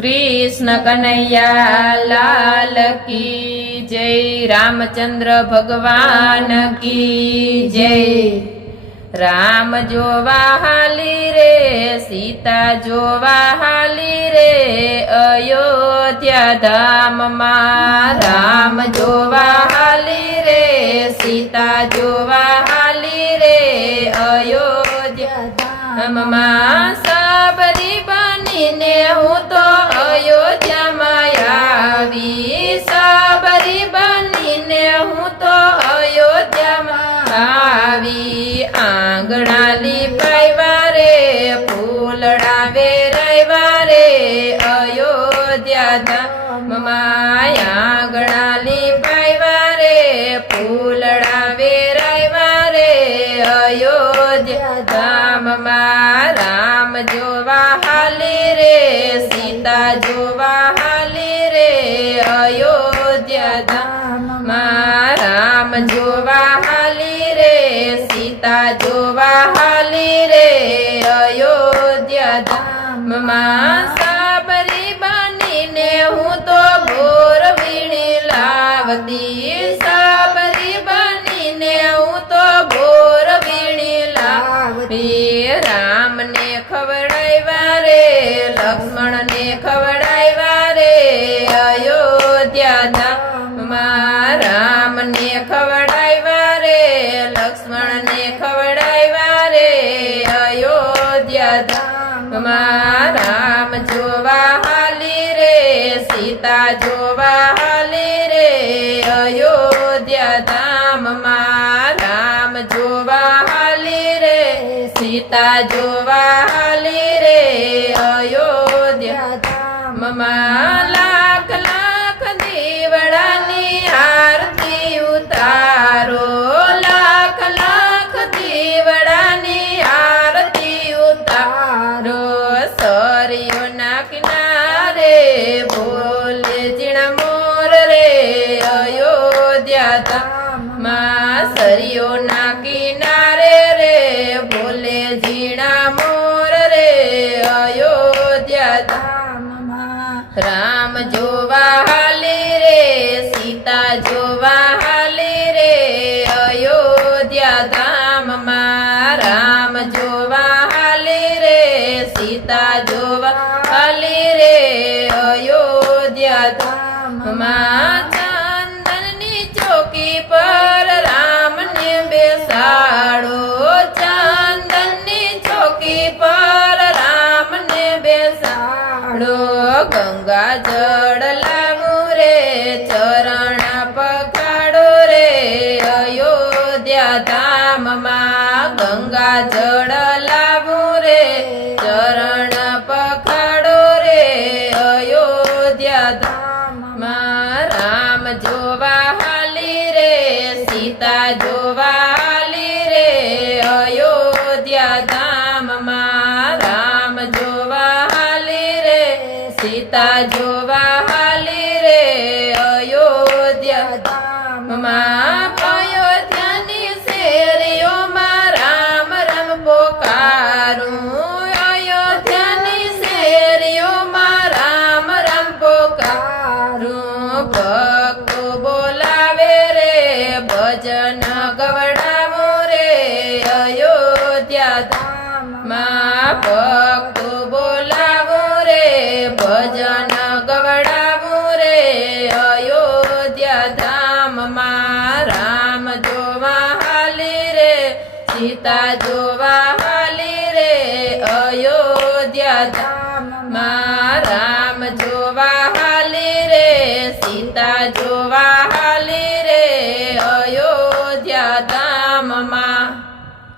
कृष्ण कन्हैया लाल की जय। रामचंद्र भगवान की जय। राम जोवा हाली रे सीता जोवा हाली रे अयोध्या धाम मां। राम जोवा हाली रे सीता जोवा हाली रे अयोध्या धाम मां। सबरी बनीने हूँ तो अयोध्या मायावी। सबरी बनीने हूँ तो अयोध्या मायावी। आंगणाली पायवारे फूलड़ा वेरायवारे अयोध्या धाम मां। आंगणाली पायवारे फूलड़ा वेरायवारे अयोध्या धाम मां। राम जोवा हाली रे सीता जोवा हाली रे अयोध्या धाम मां। राम जोवा हाली रे सीता जोवा हाली रे अयोध्या धाम मां। सबरी बनीने हूँ तो भोर वीणी लावती। सबरी बनीने हूँ तो भोर वीणी लावती। राम ने खवड़ायवा रे लक्ष्मण ने खवड़ायवा रे अयोध्या धाम मां। राम ने खवड़ायवा रे लक्ष्मण ने खवड़ायवा रे अयोध्या धाम मां। राम जोवा हाली रे सीता जोवा हाली रे अयोध्या धाम मां। राम जोवा हाली रे सीता जोवा हाली रे अयोध्या धाम मां। लाख लाख दीवड़ानी आरती उतारो। लाख लाख दीवड़ानी आरती उतारो। सरियो ना किनारे बोले जीण मोर रे अयोध्या धाम मां। सरियो ना किनारे रे बोले जीणा मोर रे अयोध्या धाम मां। राम जोवा हाली रे सीता जोवा हाली रे अयोध्या धाम मां। राम जोवा हाली रे सीता जोवा हाली रे अयोध्या धाम मां। चंदननी चौकी पर राम ने बेसाड़ो। चंदननी चौकी पर राम ने बेसाड़ो। गंगा जड़ लावू रे चरण पखाड़ो रे अयोध्या धाम मां। गंगा जड़ लावू रे चरण पखाड़ो रे अयोध्या धाम मां। राम जोवा हाली रे सीता जोवा हाली रे अयोध्या धाम मां। राम जोवा हाली रे सीता जोवा हाली रे अयोध्या धाम मां। अयोध्यानी शेरियो मां राम राम पोकारूं। अयोध्यानी शेरियो मां राम राम पोकारूं। भक्तो बोलावे रे भजन गवड़ावो रे अयोध्या धाम मां। भक्तो बोलावो रे भजन गवड़ावो रे अयोध्या धाम मां। राम जोवा हाली रे सीता जोवा हाली रे अयोध्या धाम मां। राम जोवा हाली रे सीता जोवा